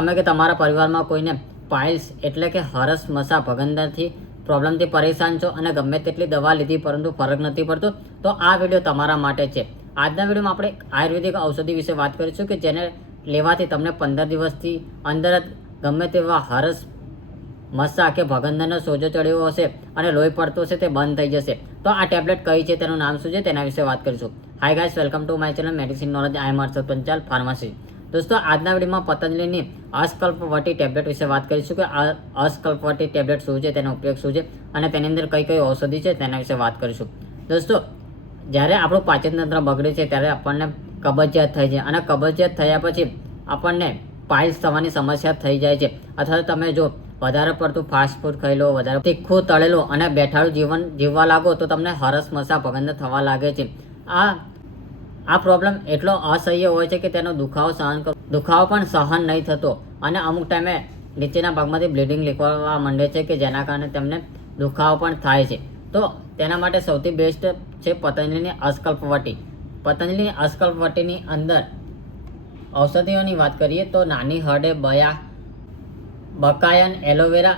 તમે કે તમારા પરિવારમાં કોઈને પાઇલ્સ એટલે કે હરસ મસા ભગંદરથી પ્રોબ્લેમથી પરેશાન છો અને ગમે તેટલી દવા લીધી પરંતુ ફરક નથી પડતો, તો આ વિડીયો તમારા માટે છે. આજના વિડીયોમાં આપણે આયુર્વેદિક ઔષધિ વિશે વાત કરીશું કે જેને લેવાથી તમને 15 દિવસથી અંદર જ ગમે તેવા હરસ મસા કે ભગંદરનો સોજો ચડ્યો હશે અને લોહી પડતો હશે તે બંધ થઈ જશે. તો આ ટેબ્લેટ કઈ છે, તેનું નામ શું છે, તેના વિશે વાત કરીશું. Hi guys, welcome to my channel medicine knowledge. I am Harshad Panchal, pharmacy. દોસ્તો, આજના વિડીયોમાં પતંજલિની અસ્કલ્પવટી ટેબ્લેટ વિશે વાત કરીશું કે આ અસ્કલ્પવટી ટેબ્લેટ શું છે, તેનો ઉપયોગ શું છે અને તેની અંદર કઈ કઈ ઔષધિ છે તેના વિશે વાત કરીશું. દોસ્તો, જ્યારે આપણું પાચન તંત્ર બગડે છે ત્યારે આપણને કબજિયાત થાય છે અને કબજિયાત થયા પછી આપણને પાઇલ્સ થવાની સમસ્યા થઈ જાય છે. અથવા તમે જો વધારે પડતું ફાસ્ટ ફૂડ ખાઈ લો, વધારે તીખું તળેલું અને બેઠાડું જીવન જીવવા લાગો તો તમને હરસ મસા ભગંદર થવા લાગે છે. આ પ્રોબ્લેમ એટલો અસહ્ય હોય છે કે તેનો દુખાવો પણ સહન નહીં થતો અને અમુક ટાઈમે નીચેના ભાગમાંથી બ્લીડિંગ નીકળવા માંડે છે કે જેના કારણે તેમને દુખાવો પણ થાય છે. તો તેના માટે સૌથી બેસ્ટ છે પતંજલિની અસ્કલ્પવટી. પતંજલિની અસ્કલ્પવટીની અંદર ઔષધિઓની વાત કરીએ તો નાની હળદર, બકાયન, એલોવેરા,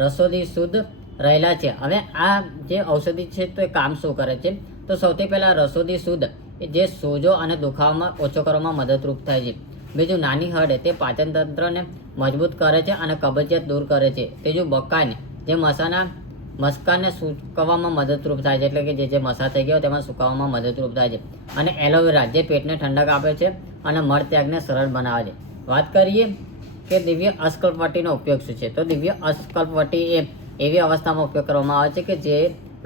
રસોદી શુદ્ધ રહેલા છે. હવે આ જે ઔષધિ છે તો એ કામ શું કરે છે, તો સૌથી પહેલાં રસોદી શુદ્ધ જે સોજો અને દુખાવામાં ઓછો કરવામાં મદદરૂપ થાય છે. બીજું, નાની હળદર તે પાચન તંત્રને મજબૂત કરે છે અને કબજિયાત દૂર કરે છે. ત્રીજું, બકાયન જે મસ્કાને સૂકવવામાં મદદરૂપ થાય છે, એટલે કે જે મસા થઈ ગયો તેમાં સુકાવવામાં મદદરૂપ થાય છે. અને એલોવેરા જે પેટને ઠંડક આપે છે અને મળત્યાગને સરળ બનાવે છે. વાત કરીએ કે દિવ્ય અસ્કલ્પવટીનો ઉપયોગ શું છે, તો દિવ્ય અસ્કલ્પવટી એ એવી અવસ્થામાં ઉપયોગ કરવામાં આવે છે કે જે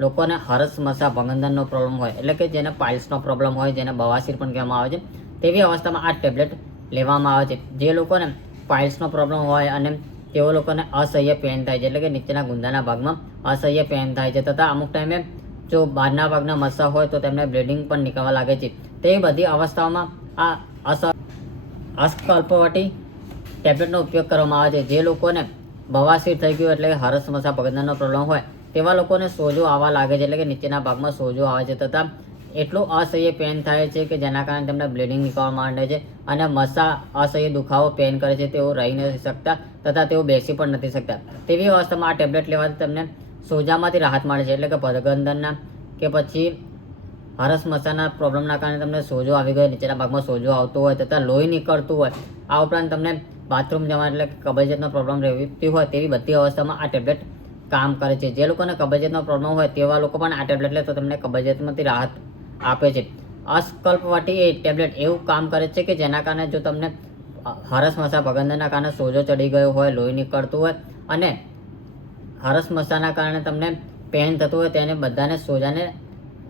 લોકોને હરસ મસા ભગંદરનો પ્રોબ્લેમ હોય, એટલે કે જેને પાઇલ્સનો પ્રોબ્લેમ હોય, જેને બવાસીર પણ કહેવામાં આવે છે, તેવી અવસ્થામાં આ ટેબ્લેટ લેવામાં આવે છે. જે લોકોને પાઇલ્સનો પ્રોબ્લેમ હોય અને તેઓ લોકોને અસહ્ય પેન થાય છે, એટલે કે નીચેના ગુંદાના ભાગમાં અસહ્ય પેન થાય છે, તથા અમુક ટાઈમે જો બહારના ભાગના મસા હોય તો તેમને બ્લીડિંગ પણ નીકળવા લાગે છે. તે બધી અવસ્થાઓમાં આ અસ્કલ્પવટી ટેબ્લેટનો ઉપયોગ કરવામાં આવે છે. જે લોકોને બવાસીર થઈ ગયું એટલે કે હરસ મસા ભગંદરનો પ્રોબ્લેમ હોય તેવા લોકોને સોજો આવવા લાગે છે, એટલે કે નીચેના ભાગમાં સોજો આવે છે, તથા એટલું અસહ્ય પેન થાય છે કે જેના કારણે તેમને બ્લીડિંગ નીકળવા માંડે છે અને મસા અસહ્ય દુખાવો પેન કરે છે. તેઓ રહી નથી શકતા તથા તેઓ બેસી પણ નથી શકતા. તેવી અવસ્થામાં આ ટેબ્લેટ લેવાથી તમને સોજામાંથી રાહત મળે છે, એટલે કે ભગંદરના કે પછી હરસ મસાના પ્રોબ્લેમના કારણે તમને સોજો આવી ગયો, નીચેના ભાગમાં સોજો આવતો હોય તથા લોહી નીકળતું હોય. આ ઉપરાંત તમને બાથરૂમ જવા એટલે કબજિયાતનો પ્રોબ્લેમ રહેતી હોય તેવી બધી અવસ્થામાં આ ટેબ્લેટ કામ કરે છે. જે લોકોને કબજિયાતનો પ્રોબ્લેમ હોય તેવા લોકો પણ આ ટેબ્લેટ લે તો તમને કબજિયાતમાંથી રાહત આપે છે. અસ્કલ્પવટી એ ટેબ્લેટ એવું કામ કરે છે કે જેના કારણે જો તમને હરસ મસા ભગંદરના કારણે સોજો ચડી ગયો હોય, લોહી નીકળતું હોય અને હરસ મસાના કારણે તમને પેન થતું હોય, તેને બધાને સોજાને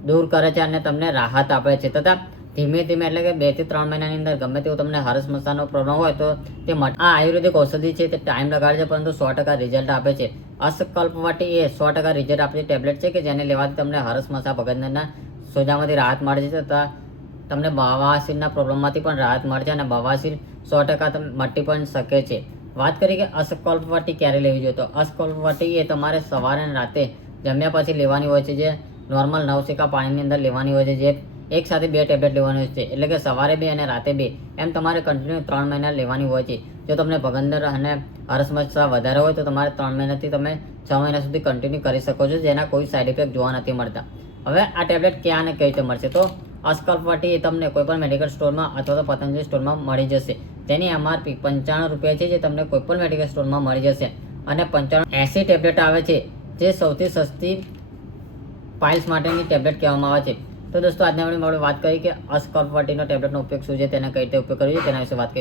દૂર કરે છે અને તમને રાહત આપે છે. તથા ધીમે ધીમે એટલે કે 2 થી 3 મહિનાની અંદર ગમે તેવું તમને હરસ મસાનો પ્રોબ્લેમ હોય તો તે આ આયુર્વેદિક ઔષધિ છે તે ટાઈમ લગાડે છે પરંતુ 100% રિઝલ્ટ આપે છે. અસ્કલ્પવટી એ 100% રિઝલ્ટ આપતી ટેબ્લેટ છે કે જેને લેવાથી તમને હરસ મસા ભગંદરના સોજામાંથી રાહત મળે છે તથા તમને બવાસીરના પ્રોબ્લેમમાંથી પણ રાહત મળે છે અને બવાસીર 100% મટી પણ શકે છે. વાત કરીએ કે અસ્કલ્પવટી ક્યારે લેવી જોઈએ, તો અસ્કલ્પવટી એ તમારે સવારે અને રાતે જમ્યા પછી લેવાની હોય છે. જે નોર્મલ નવશેકા પાણીની અંદર લેવાની હોય છે. જે એક સાથે 2 ટેબ્લેટ લેવાની હોય છે, એટલે કે સવારે 2 અને રાતે 2, એમ તમારે કન્ટિન્યુ 3 મહિના લેવાની હોય છે. જો તમને ભગંદર અને હરસ મસા વધારે હોય તો તમારે 3 મહિનાથી તમે 6 મહિના સુધી કન્ટિન્યુ કરી શકો છો, જેના કોઈ સાઇડ ઇફેક્ટ જોવા નથી મળતા. હવે આ ટેબ્લેટ ક્યાં અને કઈ રીતે મળશે, તો અસ્કલ્પવટી એ તમને કોઈપણ મેડિકલ સ્ટોરમાં અથવા તો પતંજલિ સ્ટોરમાં મળી જશે. તેની એમઆરપી 95 રૂપિયા છે, જે તમને કોઈપણ મેડિકલ સ્ટોરમાં મળી જશે. અને 80 ટેબ્લેટ આવે છે, જે સૌથી સસ્તી પાઇલ્સ માટેની ટેબ્લેટ કહેવામાં આવે છે. તો દોસ્તો, આજના વિડીયોમાં આપણે વાત કરી કે અસ્કલ્પવટીનો ટેબ્લેટનો ઉપયોગ શું છે, તેને કઈ રીતે ઉપયોગ કરવો તેના વિશે વાત કરી.